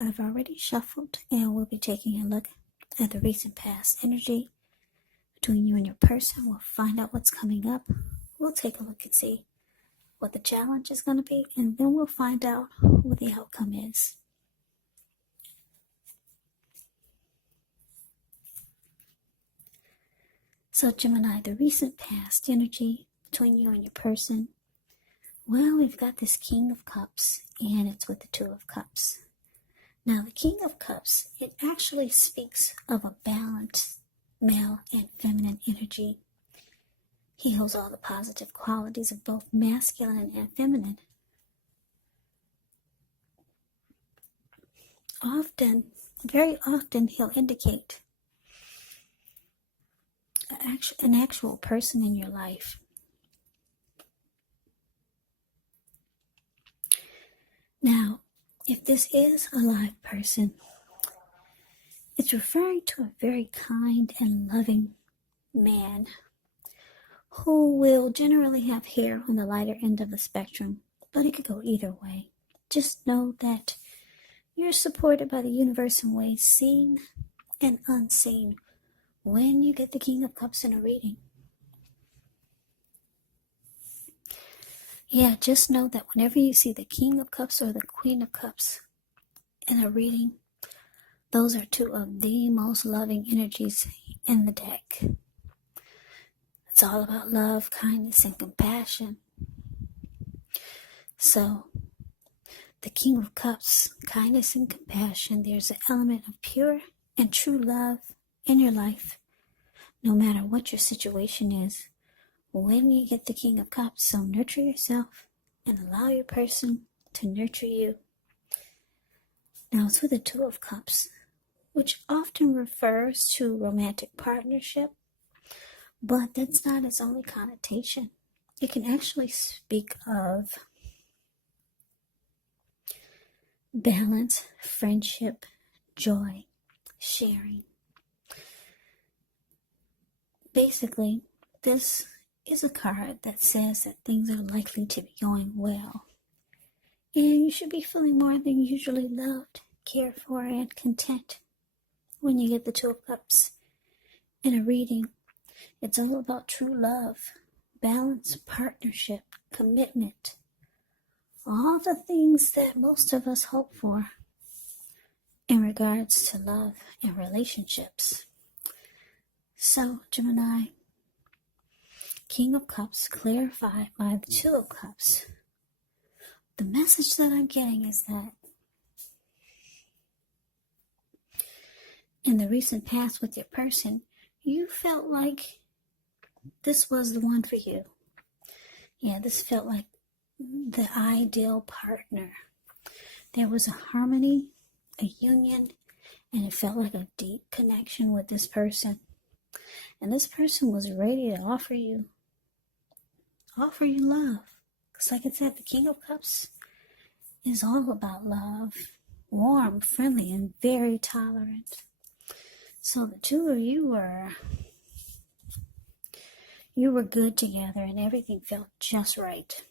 I've already shuffled, and we'll be taking a look at the recent past energy between you and your person. We'll find out what's coming up. We'll take a look and see what the challenge is going to be, and then we'll find out what the outcome is. So Gemini, the recent past energy between you and your person. Well, we've got this King of Cups, and it's with the Two of Cups. Now, the King of Cups, it actually speaks of a balanced male and feminine energy. He holds all the positive qualities of both masculine and feminine. Very often, he'll indicate an actual person in your life. Now, if this is a live person, it's referring to a very kind and loving man who will generally have hair on the lighter end of the spectrum, but it could go either way. Just know that you're supported by the universe in ways seen and unseen when you get the King of Cups in a reading. Yeah, just know that whenever you see the King of Cups or the Queen of Cups in a reading, those are two of the most loving energies in the deck. It's all about love, kindness, and compassion. So, the King of Cups, kindness and compassion, there's an element of pure and true love in your life, no matter what your situation is. When you get the King of Cups, so nurture yourself and allow your person to nurture you. Now it's with the Two of Cups, which often refers to romantic partnership, but that's not its only connotation. It can actually speak of balance, friendship, joy, sharing. Basically, this is a card that says that things are likely to be going well, and you should be feeling more than usually loved, cared for, and content when you get the Two of Cups in a reading. It's all about true love, balance, partnership, commitment, all the things that most of us hope for in regards to love and relationships. So, Gemini, King of Cups clarified by the Two of Cups. The message that I'm getting is that in the recent past with your person, you felt like this was the one for you. Yeah, this felt like the ideal partner. There was a harmony, a union, and it felt like a deep connection with this person. And this person was ready to offer you love. Because like I said, the King of Cups is all about love. Warm, friendly, and very tolerant. So the two of you were good together and everything felt just right.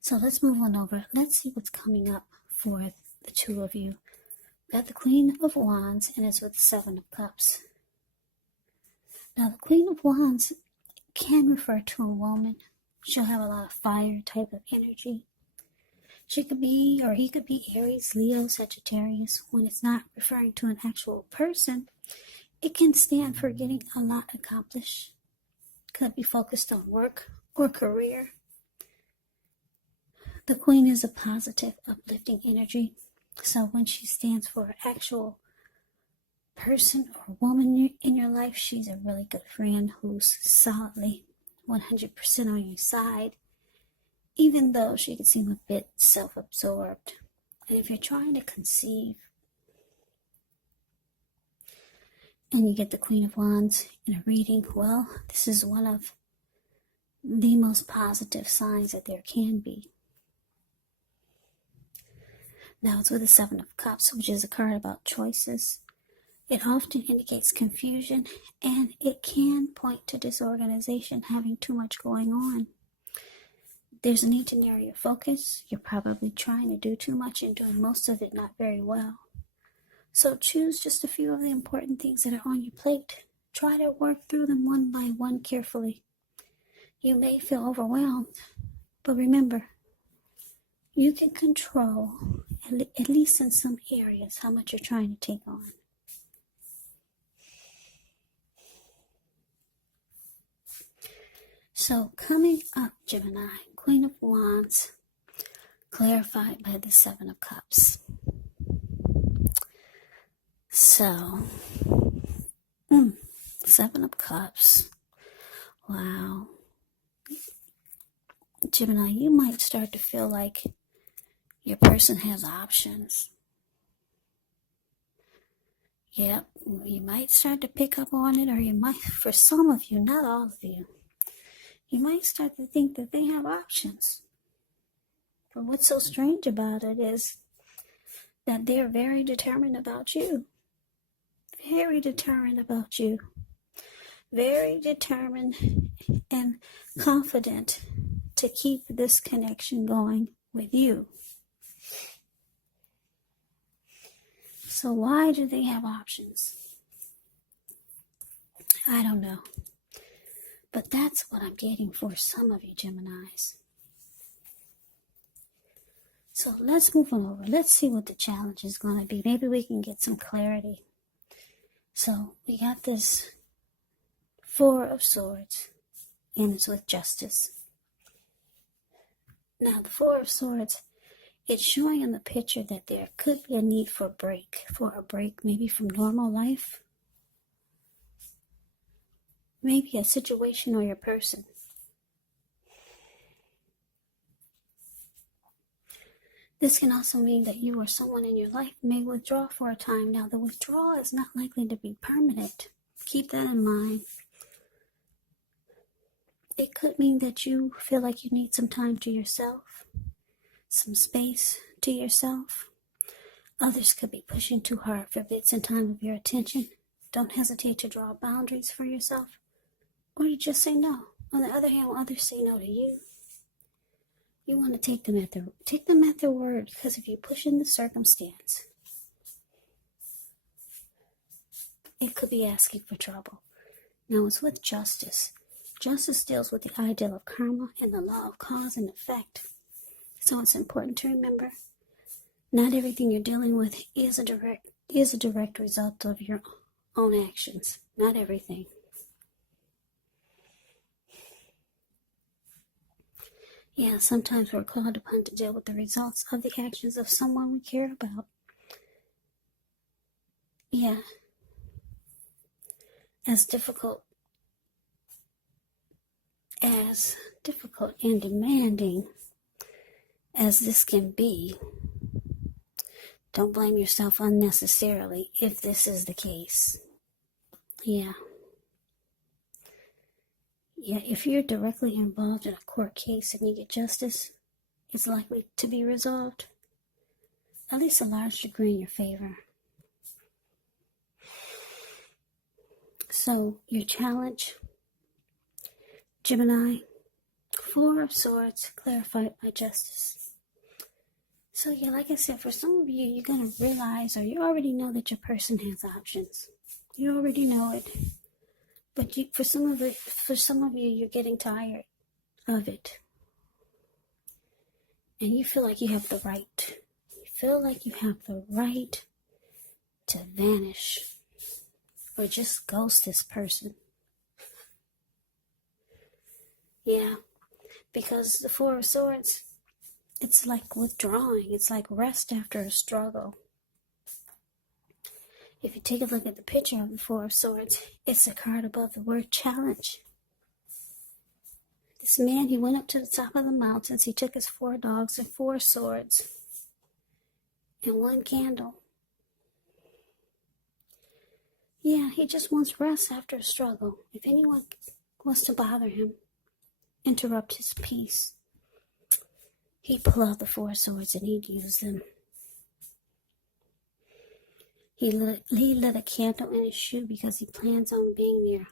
So let's move on over. Let's see what's coming up for the two of you. We've got the Queen of Wands, and it's with the Seven of Cups. Now, the Queen of Wands can refer to a woman. She'll have a lot of fire type of energy. She could be, or he could be Aries, Leo, Sagittarius. When it's not referring to an actual person, it can stand for getting a lot accomplished. Could be focused on work or career. The Queen is a positive, uplifting energy. So when she stands for an actual person or woman in your life, she's a really good friend who's solidly 100% on your side, even though she can seem a bit self-absorbed. And if you're trying to conceive and you get the Queen of Wands in a reading, well, this is one of the most positive signs that there can be. Now it's with the Seven of Cups, which is a card about choices. It often indicates confusion, and it can point to disorganization, having too much going on. There's a need to narrow your focus. You're probably trying to do too much and doing most of it not very well. So choose just a few of the important things that are on your plate. Try to work through them one by one carefully. You may feel overwhelmed, but remember, you can control, at least in some areas, how much you're trying to take on. So coming up, Gemini, Queen of Wands, clarified by the Seven of Cups. So, Seven of Cups. Wow. Gemini, you might start to feel like your person has options. Yep, you might start to pick up on it, or you might, for some of you, not all of you, you might start to think that they have options. But what's so strange about it is that they're very determined about you. Very determined about you. Very determined and confident to keep this connection going with you. So why do they have options? I don't know. But that's what I'm getting for some of you Geminis. So let's move on over. Let's see what the challenge is going to be. Maybe we can get some clarity. So we got this Four of Swords, and it's with Justice. Now the Four of Swords, it's showing in the picture that there could be a need for a break, maybe from normal life. Maybe a situation or your person. This can also mean that you or someone in your life may withdraw for a time. Now, the withdrawal is not likely to be permanent. Keep that in mind. It could mean that you feel like you need some time to yourself, some space to yourself. Others could be pushing too hard for bits and time of your attention. Don't hesitate to draw boundaries for yourself, or you just say no. On the other hand, when others say no to you, you want to take them at their word, because if you push in the circumstance, it could be asking for trouble. Now it's with Justice. Justice deals with the ideal of karma and the law of cause and effect. So it's important to remember, not everything you're dealing with is a direct result of your own actions. Not everything. Yeah, sometimes we're called upon to deal with the results of the actions of someone we care about. Yeah. As difficult and demanding as this can be, don't blame yourself unnecessarily if this is the case. Yeah, if you're directly involved in a court case and you get justice, it's likely to be resolved, at least a large degree, in your favor. So, your challenge, Gemini, Four of Swords, clarified by Justice. So yeah, like I said, for some of you, you're going to realize, or you already know, that your person has options. You already know it. But for some of you, you're getting tired of it. And you feel like you have the right. You feel like you have the right to vanish or just ghost this person. Yeah, because the Four of Swords, it's like withdrawing. It's like rest after a struggle. If you take a look at the picture of the Four of Swords, it's a card above the word challenge. This man, he went up to the top of the mountains. He took his 4 dogs and 4 swords and 1 candle. Yeah, he just wants rest after a struggle. If anyone wants to bother him, interrupt his peace, he'd pull out the 4 swords and he'd use them. He lit a candle in his shoe because he plans on being there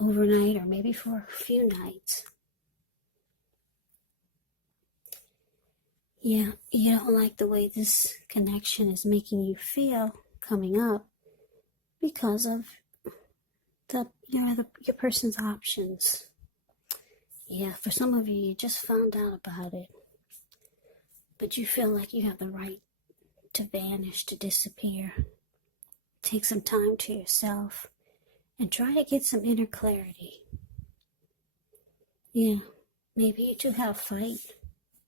overnight or maybe for a few nights. Yeah, you don't like the way this connection is making you feel coming up because of your person's options. Yeah, for some of you, you just found out about it, but you feel like you have the right to vanish, to disappear. Take some time to yourself and try to get some inner clarity. Yeah, maybe you two have a fight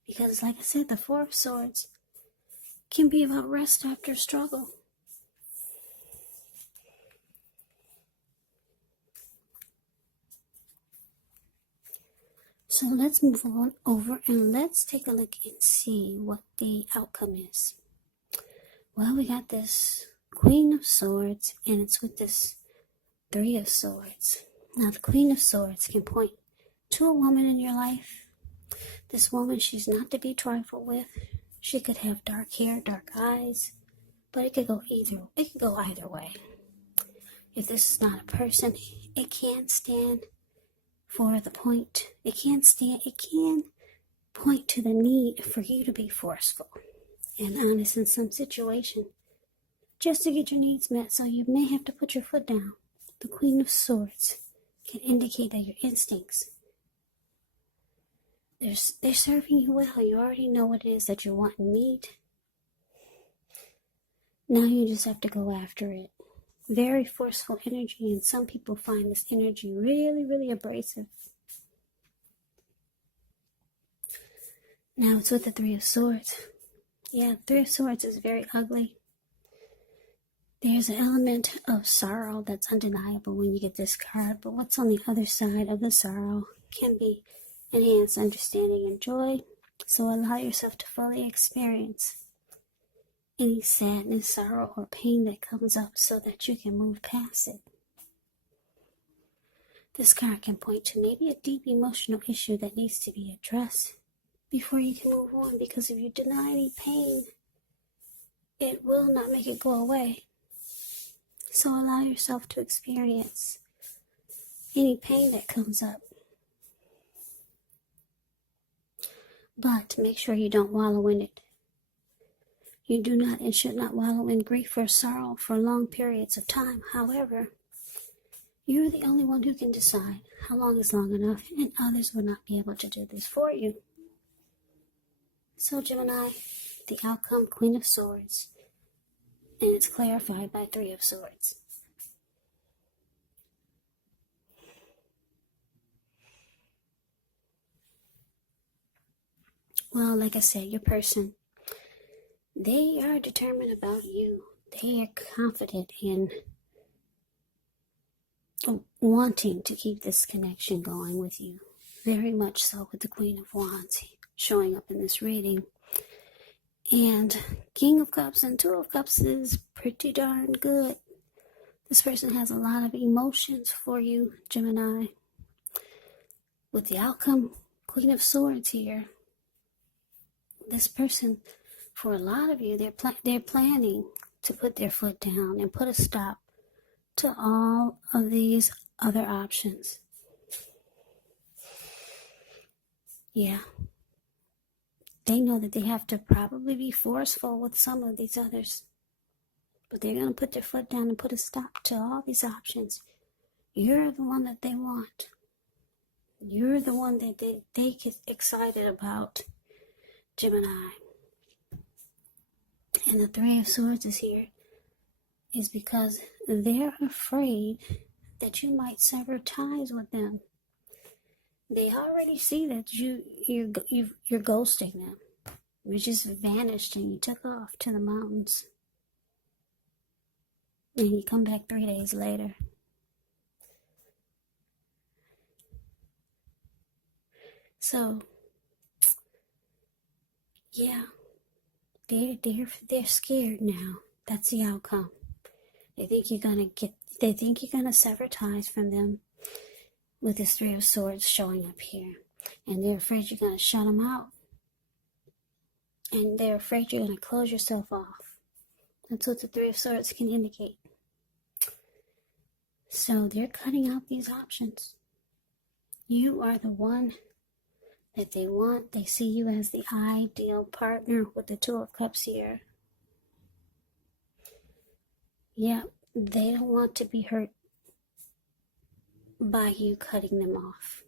because, like I said, the Four of Swords can be about rest after struggle. So let's move on over and let's take a look and see what the outcome is. Well, we got this Queen of Swords, and it's with this Three of Swords. Now, the Queen of Swords can point to a woman in your life. This woman, she's not to be trifled with. She could have dark hair, dark eyes, but it could go either way. If this is not a person, it can stand for the point. It can point to the need for you to be forceful and honest in some situation just to get your needs met, so you may have to put your foot down. The Queen of Swords can indicate that your instincts, they're serving you well. You already know what it is that you want and need. Now you just have to go after it. Very forceful energy, and some people find this energy really, really abrasive. Now it's with the Three of Swords. Yeah, Three of Swords is very ugly. There's an element of sorrow that's undeniable when you get this card, but what's on the other side of the sorrow can be enhanced understanding and joy. So allow yourself to fully experience any sadness, sorrow, or pain that comes up so that you can move past it. This card can point to maybe a deep emotional issue that needs to be addressed before you can move on, because if you deny any pain, it will not make it go away. So allow yourself to experience any pain that comes up. But make sure you don't wallow in it. You do not and should not wallow in grief or sorrow for long periods of time. However, you're the only one who can decide how long is long enough, and others will not be able to do this for you. So Gemini, the outcome, Queen of Swords, and it's clarified by Three of Swords. Well, like I said, your person, they are determined about you. They are confident in wanting to keep this connection going with you. Very much so, with the Queen of Wands showing up in this reading. And King of Cups and Two of Cups is pretty darn good. This person has a lot of emotions for you, Gemini. With the outcome, Queen of Swords here. This person, for a lot of you, they're planning to put their foot down and put a stop to all of these other options. Yeah. They know that they have to probably be forceful with some of these others, but they're going to put their foot down and put a stop to all these options. You're the one that they want. You're the one that they get excited about, Gemini. And the Three of Swords is here is because they're afraid that you might sever ties with them. They already see that you're ghosting them. You just vanished and you took off to the mountains. And you come back 3 days later. So, yeah, they're scared now. That's the outcome. They think you're gonna sever ties from them with this Three of Swords showing up here. And they're afraid you're gonna shut them out. And they're afraid you're gonna close yourself off. That's what the Three of Swords can indicate. So they're cutting out these options. You are the one that they want. They see you as the ideal partner with the Two of Cups here. Yeah, they don't want to be hurt by you cutting them off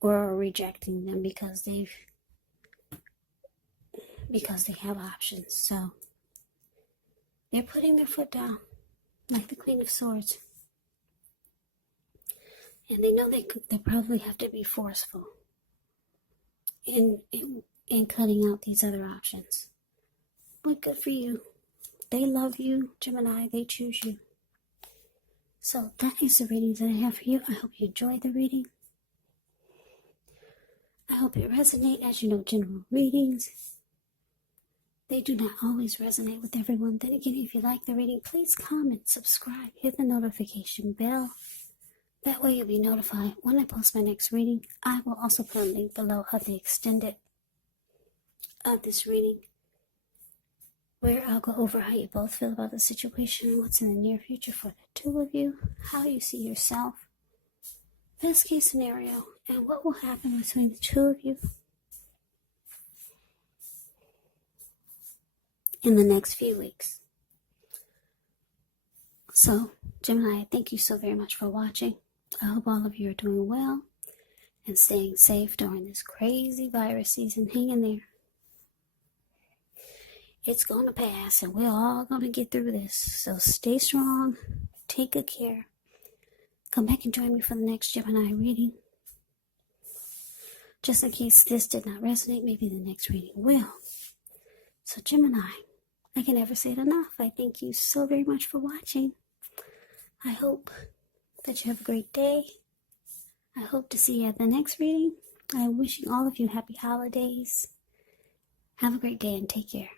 or rejecting them because they have options. So they're putting their foot down like the Queen of Swords. And they know they probably have to be forceful in cutting out these other options. But good for you. They love you, Gemini. They choose you. So that is the reading that I have for you. I hope you enjoyed the reading. I hope it resonates. As you know, general readings, they do not always resonate with everyone. Then again, if you like the reading, please comment, subscribe, hit the notification bell. That way you'll be notified when I post my next reading. I will also put a link below of the extended of this reading, where I'll go over how you both feel about the situation, what's in the near future for the two of you, how you see yourself, best case scenario, and what will happen between the two of you in the next few weeks. So, Gemini, thank you so very much for watching. I hope all of you are doing well and staying safe during this crazy virus season. Hang in there. It's going to pass, and we're all going to get through this. So stay strong. Take good care. Come back and join me for the next Gemini reading. Just in case this did not resonate, maybe the next reading will. So Gemini, I can never say it enough. I thank you so very much for watching. I hope that you have a great day. I hope to see you at the next reading. I'm wishing all of you happy holidays. Have a great day and take care.